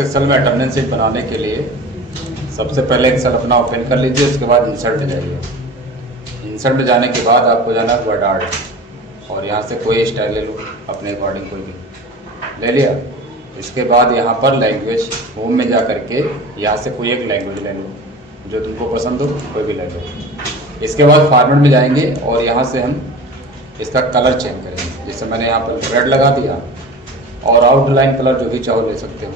Excel में attendance sheet बनाने के लिए सबसे पहले एक्सेल अपना ओपन कर लीजिए। उसके बाद इंसर्ट में जाइए। इंसर्ट में जाने के बाद आपको जाना है वर्ड आर्ट और यहाँ से कोई स्टाइल ले लो अपने अकॉर्डिंग, कोई भी ले लिया। इसके बाद यहाँ पर लैंग्वेज होम में जा करके यहाँ से कोई एक लैंग्वेज ले लो जो तुमको पसंद हो, कोई भी ले लो। इसके बाद फॉर्मेट में जाएंगे और यहाँ से हम इसका कलर चेंज करेंगे। जैसे मैंने यहाँ पर रेड लगा दिया और आउटलाइन कलर जो भी चाहो ले सकते हो।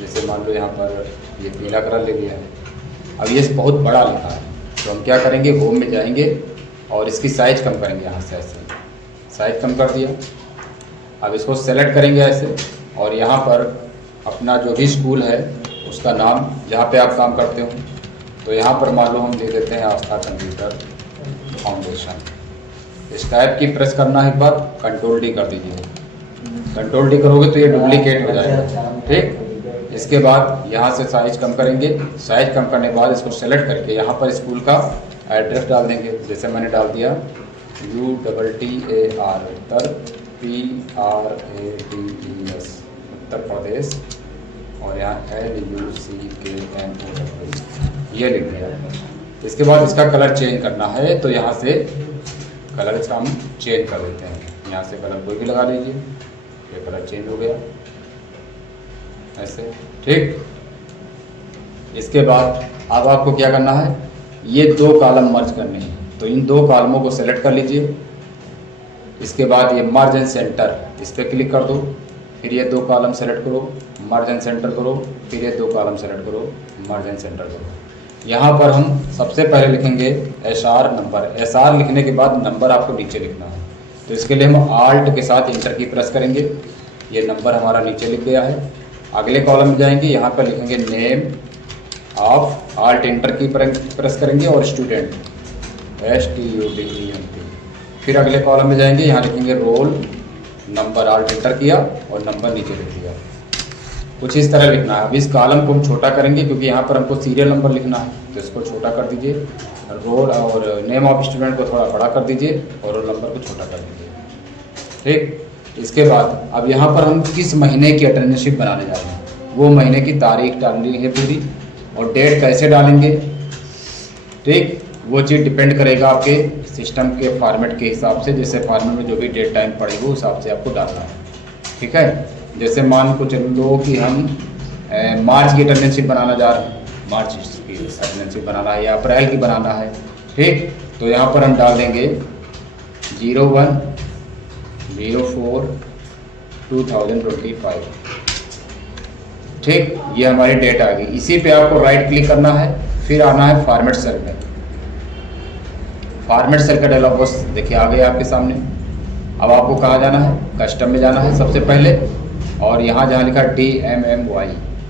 जैसे मान लो यहाँ पर ये पीला कलर ले लिया है। अब ये बहुत बड़ा लिखा है तो हम क्या करेंगे, होम में जाएंगे और इसकी साइज़ कम करेंगे। यहाँ से ऐसे साइज़ कम कर दिया। अब इसको सेलेक्ट करेंगे ऐसे और यहाँ पर अपना जो भी स्कूल है उसका नाम जहाँ पे आप काम करते हो, तो यहाँ पर मान लो हम दे देते हैं आस्था कंप्यूटर फाउंडेशन। इस टाइप की प्रेस करना है, एक बार कंट्रोल डी कर दीजिए। कंट्रोल डी करोगे तो ये डुप्लीकेट हो जाएगा, ठीक। इसके बाद यहाँ से साइज कम करेंगे। साइज कम करने के बाद इसको सेलेक्ट करके यहाँ पर स्कूल का एड्रेस डाल देंगे। जैसे मैंने डाल दिया UTTAR उत्तर PRADES उत्तर प्रदेश और यहाँ LUCKNO ये लिख दिया। इसके बाद इसका कलर चेंज करना है तो यहाँ से कलर इसका हम चेंज कर देते हैं। यहाँ से कलर कोई भी लगा लीजिए, ये कलर चेंज हो गया ऐसे, ठीक। इसके बाद अब आपको क्या करना है, ये दो कॉलम मर्ज करने हैं तो इन दो कॉलमों को सेलेक्ट कर लीजिए। इसके बाद ये मर्ज एंड सेंटर, इस पर क्लिक कर दो। फिर ये दो कॉलम सेलेक्ट करो, मर्ज एंड सेंटर करो। फिर ये दो कॉलम सेलेक्ट करो, मर्ज एंड सेंटर करो। यहाँ पर हम सबसे पहले लिखेंगे SR नंबर। SR लिखने के बाद नंबर आपको नीचे लिखना है तो इसके लिए हम ALT के साथ इंटर की प्रेस करेंगे। ये नंबर हमारा नीचे लिख गया है। अगले कॉलम में जाएंगे, यहाँ पर लिखेंगे नेम ऑफ, ALT इंटर की प्रेस करेंगे और स्टूडेंट STUDENT। फिर अगले कॉलम में जाएंगे, यहाँ लिखेंगे रोल नंबर, ALT इंटर किया और नंबर नीचे लिख दिया। कुछ इस तरह लिखना है। अब इस कॉलम को हम छोटा करेंगे क्योंकि यहाँ पर हमको सीरियल नंबर लिखना है तो इसको छोटा कर दीजिए। रोल और नेम ऑफ स्टूडेंट को थोड़ा बड़ा कर दीजिए और रोल नंबर को छोटा कर दीजिए, ठीक। इसके बाद अब यहाँ पर हम किस महीने की अटेंडेंस शीट बनाने जा रहे हैं, वो महीने की तारीख डालनी है पूरी और डेट कैसे डालेंगे, ठीक। वो चीज़ डिपेंड करेगा आपके सिस्टम के फॉर्मेट के हिसाब से। जैसे फॉर्मेट में जो भी डेट टाइम पड़ेगा उस हिसाब से आपको डालना है, ठीक है। जैसे मान को चल लो कि हम मार्च की अटेंडेंस शीट बनाना जा रहे हैं, मार्च की अटेंडेंस शीट बनाना है या अप्रैल की बनाना है, ठीक। तो यहाँ पर हम डाल देंगे 01/04/2025, ठीक। ये हमारी डेट आ गई। इसी पे आपको राइट क्लिक करना है, फिर आना है फॉर्मेट सेल में। फॉर्मेट सेल का डायलॉग बॉक्स देखिए आ गया आपके सामने। अब आपको कहाँ जाना है, कस्टम में जाना है सबसे पहले और यहाँ जहाँ लिखा DMMY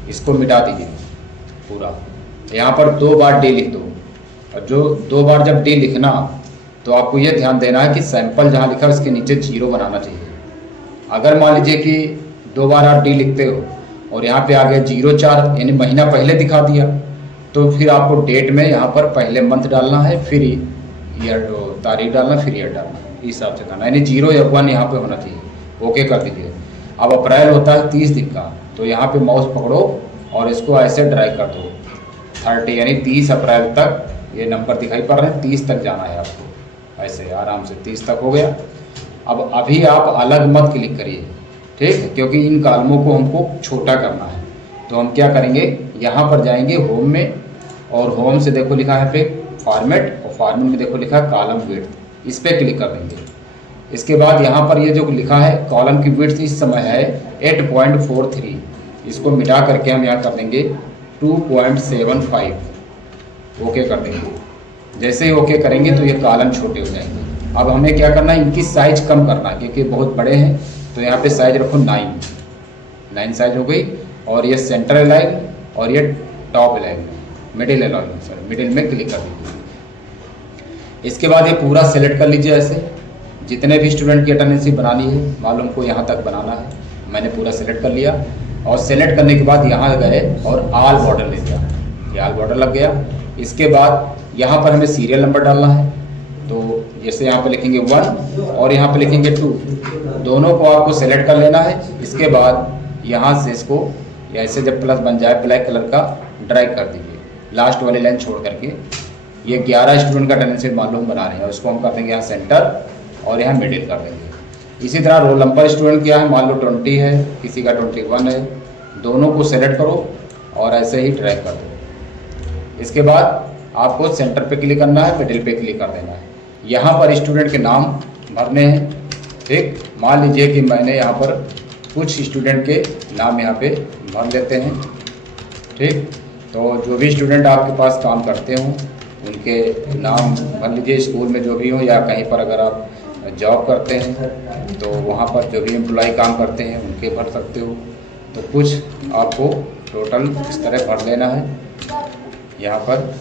इसको मिटा दीजिए पूरा। यहाँ पर 2 बार D लिख दो और जो 2 बार जब D लिखना तो आपको ये ध्यान देना है कि सैंपल जहाँ लिखा है उसके नीचे 0 बनाना चाहिए। अगर मान लीजिए कि 2 बार आप D लिखते हो और यहाँ पे आ गया 04 यानी महीना पहले दिखा दिया तो फिर आपको डेट में यहाँ पर पहले मंथ डालना है, फिर ईयर तारीख डालना, फिर ईयर डालना, इस हिसाब से करना। यानी 0 या 1 यहाँ पे होना चाहिए। ओके कर दीजिए। अब अप्रैल होता है 30 दिन का तो यहाँ पे माउस पकड़ो और इसको ऐसे ड्रैग कर दो 30 यानी 30 अप्रैल तक ये नंबर दिखाई पड़ रहे हैं, 30 तक जाना है आपको ऐसे आराम से। 30 तक हो गया। अब अभी आप अलग मत क्लिक करिए, ठीक, क्योंकि इन कॉलमों को हमको छोटा करना है। तो हम क्या करेंगे, यहाँ पर जाएंगे होम में और होम से देखो लिखा है पे फॉर्मेट और फॉर्मेट में देखो लिखा है कॉलम विड्थ, इस पर क्लिक कर देंगे। इसके बाद यहाँ पर ये जो लिखा है कॉलम की विड्थ इस समय है 8.43, इसको मिटा करके हम यहाँ कर देंगे 2.75। ओके कर देंगे। जैसे ही ओके करेंगे तो ये कॉलम छोटे हो जाएंगे। अब हमें क्या करना है, इनकी साइज कम करना है क्योंकि बहुत बड़े हैं तो यहाँ पे साइज रखो 9 साइज हो गई। और ये सेंटर अलाइन और ये top align, middle align, sorry middle में क्लिक कर दीजिए। इसके बाद ये पूरा सेलेक्ट कर लीजिए ऐसे, जितने भी स्टूडेंट की अटेंडेंस बनानी है मालूम को यहाँ तक बनाना है। मैंने पूरा सेलेक्ट कर लिया और सेलेक्ट करने के बाद यहाँ गए और ऑल बॉर्डर ले दिया, ये ऑल बॉर्डर लग गया। इसके बाद यहाँ पर हमें सीरियल नंबर डालना है तो जैसे यहाँ पे लिखेंगे 1 और यहाँ पे लिखेंगे 2, दोनों को आपको सेलेक्ट कर लेना है। इसके बाद यहाँ से इसको या ऐसे जब प्लस बन जाए ब्लैक कलर का ड्रैग कर दीजिए लास्ट वाली लाइन छोड़ करके। ये 11 स्टूडेंट का अटेंडेंस शीट मान लो हम बना रहे हैं, उसको हम कर देंगे यहाँ सेंटर और यहाँ मिडिल कर देंगे। इसी तरह रोल नंबर स्टूडेंट क्या है, मान लो 20 है, किसी का 21 है, दोनों को सेलेक्ट करो और ऐसे ही ड्रैग कर दो। इसके बाद आपको सेंटर पे क्लिक करना है, मिडिल पे क्लिक कर देना है। यहाँ पर स्टूडेंट के नाम भरने हैं। ठीक, मान लीजिए कि मैंने यहाँ पर कुछ स्टूडेंट के नाम यहाँ पे भर लेते हैं। ठीक, तो जो भी स्टूडेंट आपके पास काम करते हों उनके नाम भर लीजिए, स्कूल में जो भी हो या कहीं पर अगर आप जॉब करते हैं तो वहाँ पर जो भी एम्प्लॉय काम करते हैं उनके भर सकते हो। तो कुछ आपको टोटल इस तरह भर लेना है। यहाँ पर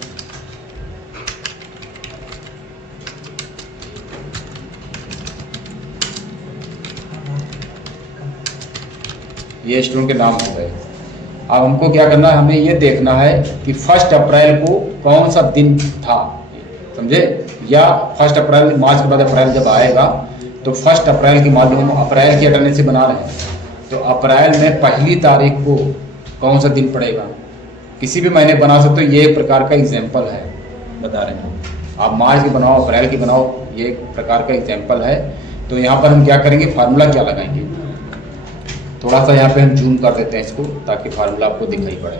ये स्टूडेंट के नाम हो गए। अब हमको क्या करना है, हमें ये देखना है कि 1 अप्रैल को कौन सा दिन था, समझे, या 1 अप्रैल, मार्च के बाद अप्रैल जब आएगा तो 1 अप्रैल की मान लो हम अप्रैल की अटेंडेंस से बना रहे हैं तो अप्रैल में पहली तारीख को कौन सा दिन पड़ेगा, किसी भी महीने बना सकते हो। ये एक प्रकार का एग्जाम्पल है, बता रहे हैं। आप मार्च की बनाओ, अप्रैल की बनाओ, ये एक प्रकार का एग्जाम्पल है। तो यहाँ पर हम क्या करेंगे, फार्मूला क्या लगाएंगे, थोड़ा सा यहाँ पे हम जूम कर देते हैं इसको ताकि फार्मूला आपको दिखाई पड़े।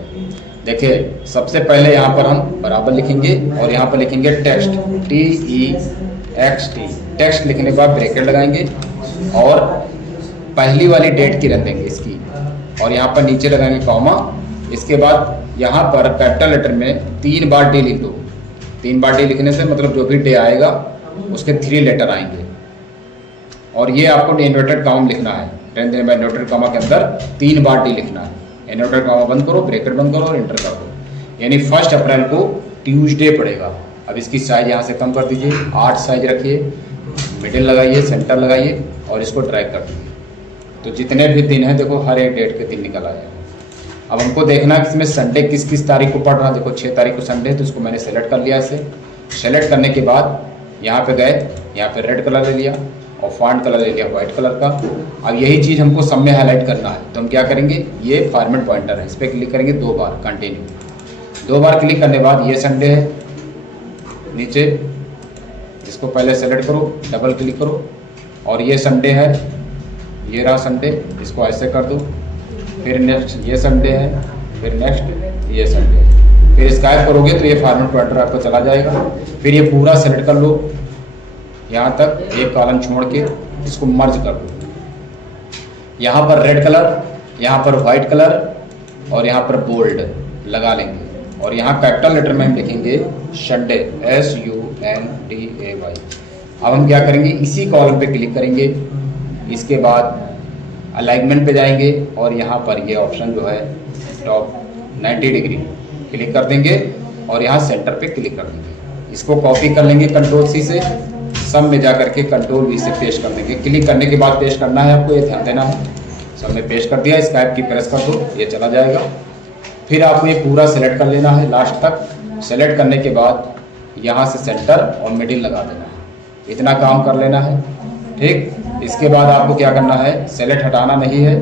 देखिए सबसे पहले यहाँ पर हम बराबर लिखेंगे और यहाँ पर लिखेंगे टेक्स्ट, TEXT। टेक्स्ट लिखने के बाद ब्रैकेट लगाएंगे और पहली वाली डेट की रख देंगे इसकी, और यहाँ पर नीचे लगाएंगे कॉमा। इसके बाद यहाँ पर कैपिटल लेटर में 3 बार डी लिख दो। 3 बार डी लिखने से मतलब जो भी डे आएगा उसके 3 लेटर आएंगे। और ये आपको इन्वर्टेड कॉमा लिखना है, इन्वर्टेड कॉमा के अंदर 3 बार डी लिखना है। इन्वर्टेड कॉमा बंद करो, ब्रैकेट बंद करो और इंटर कर दो। यानी 1 अप्रैल को ट्यूसडे पड़ेगा। अब इसकी साइज यहाँ से कम कर दीजिए, 8 साइज रखिए, मिडिल लगाइए, सेंटर लगाइए और इसको ड्रैग कर दीजिए। तो जितने भी दिन हैं देखो हर एक डेट के दिन निकल आएगा। अब हमको देखना है कि इसमें संडे किस किस तारीख को पड़ रहा है। देखो 6 तारीख को संडे है तो इसको मैंने सेलेक्ट कर लिया। इसे सेलेक्ट करने के बाद यहाँ पे गए, यहाँ पे रेड कलर ले लिया और फॉन्ट कलर ले लिया वाइट कलर का। अब यही चीज़ हमको सब में हाईलाइट करना है तो हम क्या करेंगे, ये फॉर्मेट पॉइंटर है, इस पर क्लिक करेंगे 2 बार कंटिन्यू। 2 बार क्लिक करने के बाद ये संडे है, नीचे इसको पहले सेलेक्ट करो, डबल क्लिक करो और ये संडे है, ये रहा संडे, इसको ऐसे कर दो। फिर नेक्स्ट ये संडे है, फिर नेक्स्ट ये संडे है, फिर स्काइप करोगे तो ये फॉर्मेट पॉइंटर आपको चला जाएगा। फिर ये पूरा सेलेक्ट कर लो, यहाँ तक एक कॉलम छोड़ के इसको मर्ज कर दो। यहाँ पर रेड कलर, यहाँ पर वाइट कलर और यहाँ पर बोल्ड लगा लेंगे और यहाँ कैपिटल लेटर में हम लिखेंगे संडे, SUNDAY। अब हम क्या करेंगे, इसी कॉलम पे क्लिक करेंगे, इसके बाद अलाइनमेंट पे जाएंगे और यहाँ पर ये ऑप्शन जो है टॉप 90 डिग्री क्लिक कर देंगे और यहाँ सेंटर पे क्लिक कर देंगे। इसको कॉपी कर लेंगे Ctrl+C से, सब में जा करके Ctrl+V से पेस्ट कर देंगे। क्लिक करने के बाद पेस्ट करना है आपको, ये ध्यान देना है। सब में पेस्ट कर दिया, स्काइप की प्रेस कर दो, ये चला जाएगा। फिर आपको ये पूरा सेलेक्ट कर लेना है लास्ट तक। सेलेक्ट करने के बाद यहाँ से सेंटर और मिडिल लगा देना है, इतना काम कर लेना है। ठीक, इसके बाद आपको क्या करना है, सेलेक्ट हटाना नहीं है,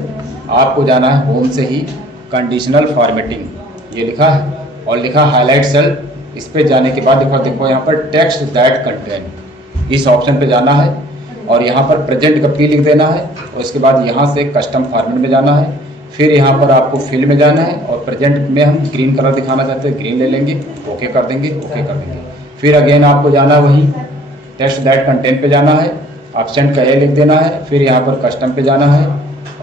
आपको जाना है होम से ही कंडीशनल फॉर्मेटिंग, ये लिखा है और लिखा हाईलाइट सेल। इस पे जाने के बाद देखो यहाँ पर टेक्स्ट दैट कंटेन, इस ऑप्शन पे जाना है और यहाँ पर प्रेजेंट का P लिख देना है और इसके बाद यहाँ से कस्टम फॉर्मेट में जाना है। फिर यहाँ पर आपको फिल में जाना है और प्रेजेंट में हम ग्रीन कलर दिखाना चाहते हैं, ग्रीन ले लेंगे, ओके कर देंगे, ओके कर देंगे। फिर अगेन आपको जाना है वही टेक्स्ट दैट कंटेंट पे जाना है, ऑप्शन का A लिख देना है। फिर यहाँ पर कस्टम पे जाना है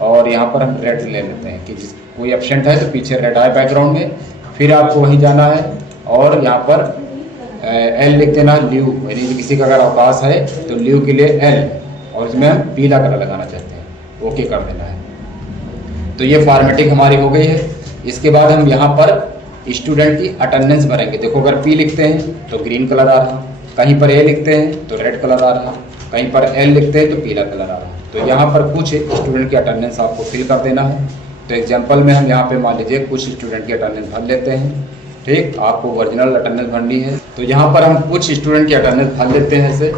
और यहाँ पर हम रेड ले लेते हैं कि कोई एब्सेंट है तो पीछे रेड आए बैकग्राउंड में। फिर आपको वहीं जाना है और यहाँ पर L लिख देना है, लीव, यानी किसी का अगर अवकाश है तो लीव के लिए L और इसमें हम पीला कलर लगाना चाहते हैं, ओके कर देना है। तो ये फॉर्मेटिंग हमारी हो गई है। इसके बाद हम यहाँ पर स्टूडेंट की अटेंडेंस भरेंगे। देखो अगर P लिखते हैं तो ग्रीन कलर आ रहा, कहीं पर A लिखते हैं तो रेड कलर आ रहा, कहीं पर L लिखते हैं तो पीला कलर आ रहा। तो यहाँ पर कुछ स्टूडेंट की अटेंडेंस आपको फिल कर देना है। तो एग्जाम्पल में हम यहाँ पे मान लीजिए कुछ स्टूडेंट की अटेंडेंस भर लेते हैं। ठीक, आपको ओरिजिनल अटेंडेंस भरनी है तो यहाँ पर हम कुछ स्टूडेंट की अटेंडेंस भर लेते हैं। ऐसे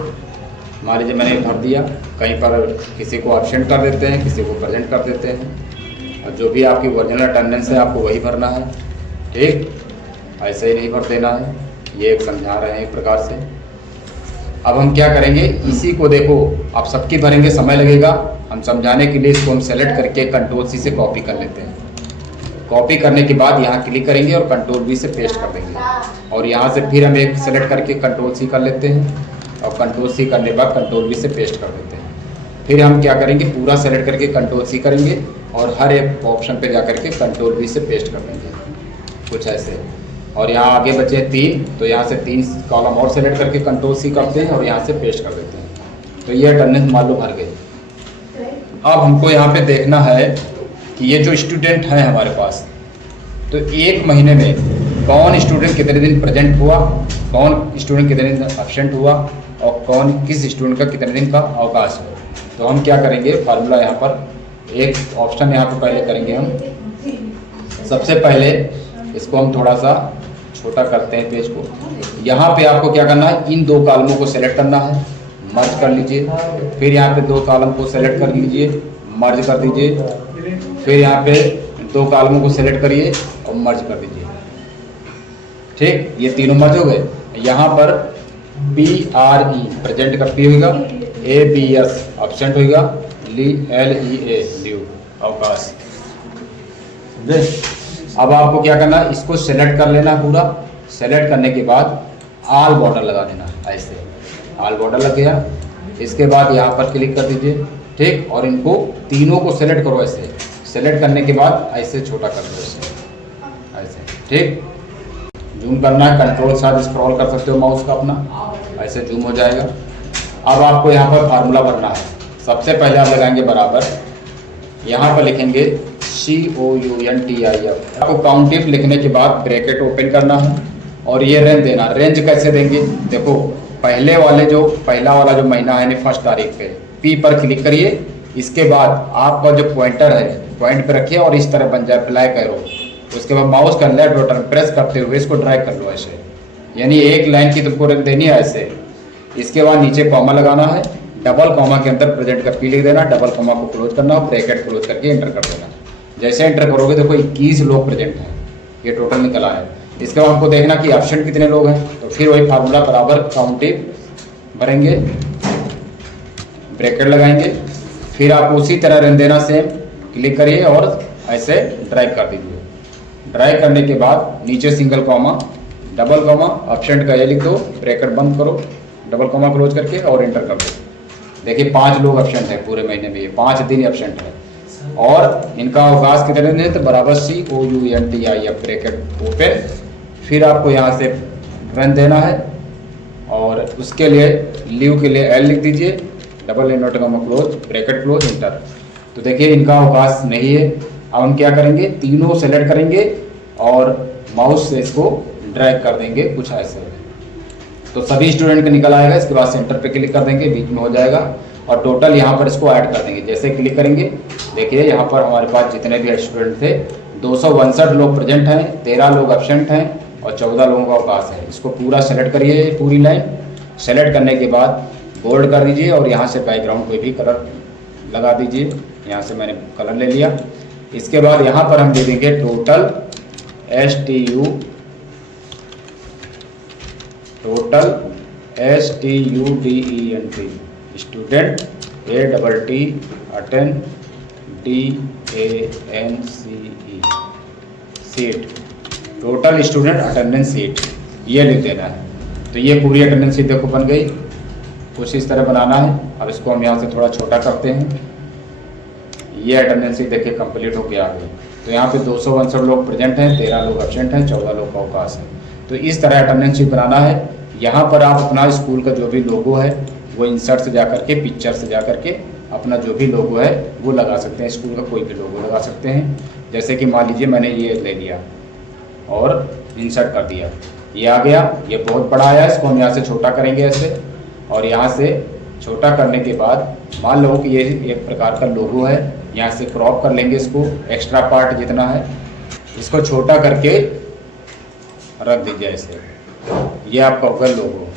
मान लीजिए मैंने भर दिया, कहीं पर किसी को एब्सेंट कर देते हैं, किसी को प्रेजेंट कर देते हैं। और जो भी आपकी ओरिजिनल अटेंडेंस है आपको वही भरना है, ठीक। ऐसे ही नहीं भर देना है, ये एक समझा रहे हैं एक प्रकार से। अब हम क्या करेंगे, इसी को देखो आप सबकी भरेंगे, समय लगेगा। हम समझाने के लिए इसको हम सेलेक्ट करके कंट्रोल सी से कॉपी कर लेते हैं। कॉपी करने के बाद यहाँ क्लिक करेंगे और कंट्रोल वी से पेस्ट कर देंगे, और यहाँ से फिर हम एक सेलेक्ट करके कंट्रोल सी कर लेते हैं, और कंट्रोल सी करने के बाद कंट्रोल वी से पेस्ट कर देते हैं। फिर हम क्या करेंगे, पूरा सेलेक्ट करके कंट्रोल सी करेंगे और हर एक ऑप्शन पे जा करके कंट्रोल वी से पेस्ट कर देंगे, कुछ ऐसे। और यहाँ आगे बचे 3, तो यहाँ से 3 कॉलम और सेलेक्ट करके कंट्रोल सी करते हैं और यहाँ से पेस्ट कर देते हैं। तो ये अटेंडेंस मान लो भर गई। अब हमको यहाँ पे देखना है कि ये जो स्टूडेंट है हमारे पास, तो एक महीने में कौन स्टूडेंट कितने दिन प्रेजेंट हुआ, कौन स्टूडेंट कितने दिन एब्सेंट हुआ, और कौन किस स्टूडेंट का कितने दिन का अवकाश है। तो हम क्या करेंगे, फार्मूला यहाँ पर एक ऑप्शन यहाँ पर पहले करेंगे हम। सबसे पहले इसको हम थोड़ा सा छोटा करते हैं पेज को। यहाँ पे आपको क्या करना है, इन 2 कॉलमों को सेलेक्ट करना है, मर्ज कर लीजिए। फिर यहाँ पे 2 कॉलम को सेलेक्ट कर लीजिए, मर्ज कर दीजिए। फिर यहाँ पे 2 कॉलमों को सेलेक्ट करिए और मर्ज कर दीजिए, ठीक। ये तीनों मर्ज हो गए। यहाँ पर PRE प्रेजेंट का P होगा, ABS एब्सेंट होगा, LEA लीव अवकाश। अब आपको क्या करना है, इसको सेलेक्ट कर लेना पूरा। सेलेक्ट करने के बाद ऑल बॉर्डर लगा देना, ऐसे ऑल बॉर्डर लग गया। इसके बाद यहाँ पर क्लिक कर दीजिए, ठीक। और इनको तीनों को सेलेक्ट करो ऐसे। सेलेक्ट करने के बाद ऐसे छोटा कर दो, ऐसे, ठीक। जूम करना है, कंट्रोल साथ स्क्रॉल कर सकते हो माउस का अपना, ऐसे जूम हो जाएगा। अब आपको यहाँ पर फार्मूला भरना है। सबसे पहले आप लगाएंगे बराबर, यहाँ पर लिखेंगे COUNTIF। आपको काउंटिफ लिखने के बाद ब्रैकेट ओपन करना है और ये रेंज देना। रेंज कैसे देंगे, देखो पहले वाले जो पहला वाला जो महीना है, 1 तारीख पे P पर क्लिक करिए। इसके बाद आपका जो पॉइंटर है पॉइंट पे रखिए और इस तरह बन जाए ब्लैक एरो। उसके बाद माउस का लेफ्ट बटन प्रेस करते हुए इसको ड्रैग कर लो ऐसे, यानी एक लाइन की तुमको रेंज देनी है ऐसे। इसके बाद नीचे कॉमा लगाना है, डबल कॉमा के अंदर प्रेजेंट का P लिख देना, डबल कॉमा को क्लोज करना और ब्रैकेट क्लोज करके एंटर कर देना। जैसे एंटर करोगे देखो 21 लोग प्रेजेंट हैं, ये टोटल निकला है। इसके बाद हमको देखना कि एब्सेंट कितने लोग हैं, तो फिर वही फार्मूला बराबर काउंटिव भरेंगे, ब्रैकेट लगाएंगे। फिर आप उसी तरह रेंज देना, सेम क्लिक करिए और ऐसे ड्रैग कर दीजिए। ड्रैग करने के बाद नीचे single comma, double comma, absent का ये लिख दो, ब्रैकेट बंद करो, डबल कॉमा क्लोज करके और एंटर कर दो। देखिए 5 लोग एब्सेंट है पूरे महीने में, ये 5 दिन एब्सेंट है। और इनका अवकाश कितने दिन है, तो बराबर COUNTIF ब्रैकेट ओपन। फिर आपको यहाँ से रन देना है और उसके लिए लीव के लिए L लिख दीजिए, double inverter comma close, bracket close, inter. तो देखिए इनका अवकाश नहीं है। अब हम क्या करेंगे, तीनों सेलेक्ट करेंगे और माउस से इसको ड्रैग कर देंगे कुछ ऐसे, तो सभी स्टूडेंट का निकल आएगा। इसके बाद सेंटर पे क्लिक कर देंगे, बीच में हो जाएगा और टोटल यहाँ पर इसको ऐड कर देंगे। जैसे क्लिक करेंगे देखिए यहाँ पर हमारे पास जितने भी स्टूडेंट थे 259 लोग प्रेजेंट हैं, 13 लोग एब्सेंट हैं और 14 लोगों का अवकाश है। इसको पूरा सेलेक्ट करिए, पूरी लाइन सेलेक्ट करने के बाद बोल्ड कर दीजिए और यहाँ से बैकग्राउंड कोई भी कलर लगा दीजिए। यहाँ से मैंने कलर ले लिया। इसके बाद यहाँ पर हम दे देंगे total STUDENT student ATT attend DANCE seat, total student attendance seat ये लिख देना है। तो ये पूरी अटेंडेंस सीट देखो बन गई, कुछ इस तरह बनाना है। अब इसको हम यहाँ से थोड़ा छोटा करते हैं। ये अटेंडेंस सीट देखिए कंप्लीट होकर आ गई। तो यहाँ पे 259 लोग प्रेजेंट हैं, 13 लोग एब्सेंट हैं, 14 लोग का अवकाश है। तो इस तरह अटेंडेंस शीट बनाना है। यहाँ पर आप अपना स्कूल का जो भी लोगो है वो इंसर्ट से जाकर के, पिक्चर से जाकर के अपना जो भी लोगो है वो लगा सकते हैं। स्कूल का कोई भी लोगो लगा सकते हैं। जैसे कि मान लीजिए मैंने ये ले लिया और इंसर्ट कर दिया, ये आ गया। ये बहुत बड़ा आया, इसको हम यहाँ से छोटा करेंगे ऐसे, और यहाँ से छोटा करने के बाद मान लो कि ये एक प्रकार का लोगो है, यहाँ से क्रॉप कर लेंगे इसको, एक्स्ट्रा पार्ट जितना है इसको छोटा करके रख दीजिए ऐसे। ये आपका होगा लोगो।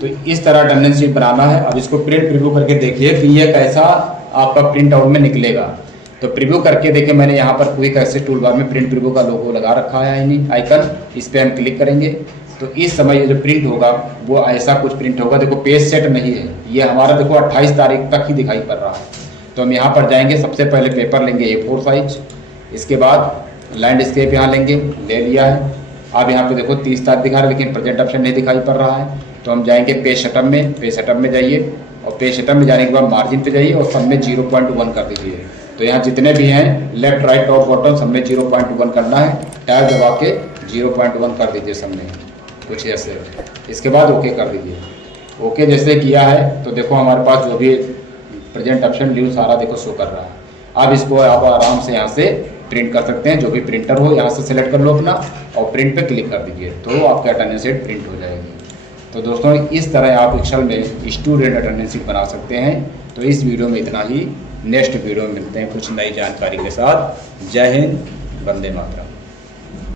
तो इस तरह अटेंडेंस शीट बनाना है। अब इसको प्रिंट प्रीव्यू करके देखिए कि ये कैसा आपका प्रिंट आउट में निकलेगा। तो प्रीव्यू करके देखिए, मैंने यहाँ पर क्विक एक्सेस टूल बार में प्रिंट प्रीव्यू का लोगो लगा रखा है आइकन, इस पर हम क्लिक करेंगे तो इस समय ये जो प्रिंट होगा वो ऐसा कुछ प्रिंट होगा। देखो पेज सेट नहीं है, ये हमारा देखो 28 तारीख तक ही दिखाई पड़ रहा है। तो हम यहाँ पर जाएंगे, सबसे पहले पेपर लेंगे A4 साइज, इसके बाद लैंडस्केप यहाँ लेंगे, ले लिया है। अब यहाँ पे देखो 30 तारीख दिखा रहा है लेकिन प्रेजेंट ऑप्शन नहीं दिखाई पड़ रहा है। तो हम जाएंगे पेज सेटअप में, पेज सेटअप में जाइए और पेज सेटअप में जाने के बाद मार्जिन पे जाइए और सब में 0.1 कर दीजिए। तो यहाँ जितने भी हैं लेफ्ट राइट टॉप बॉटम सब में 0.1 करना है, टैब दबा के 0.1 कर दीजिए सब में, कुछ ऐसे। इसके बाद ओके कर दीजिए। ओके जैसे किया है तो देखो हमारे पास जो भी प्रेजेंट ऑप्शन न्यू सारा देखो शो कर रहा है। अब इसको आप आराम से यहाँ से प्रिंट कर सकते हैं, जो भी प्रिंटर हो यहाँ से सिलेक्ट कर लो अपना और प्रिंट पे क्लिक कर दीजिए तो आपका अटेंडेंस शीट प्रिंट हो जाएगी। तो दोस्तों इस तरह आप एक्सेल में स्टूडेंट अटेंडेंस शीट बना सकते हैं। तो इस वीडियो में इतना ही, नेक्स्ट वीडियो में मिलते हैं कुछ नई जानकारी के साथ। जय हिंद, वंदे मातरम।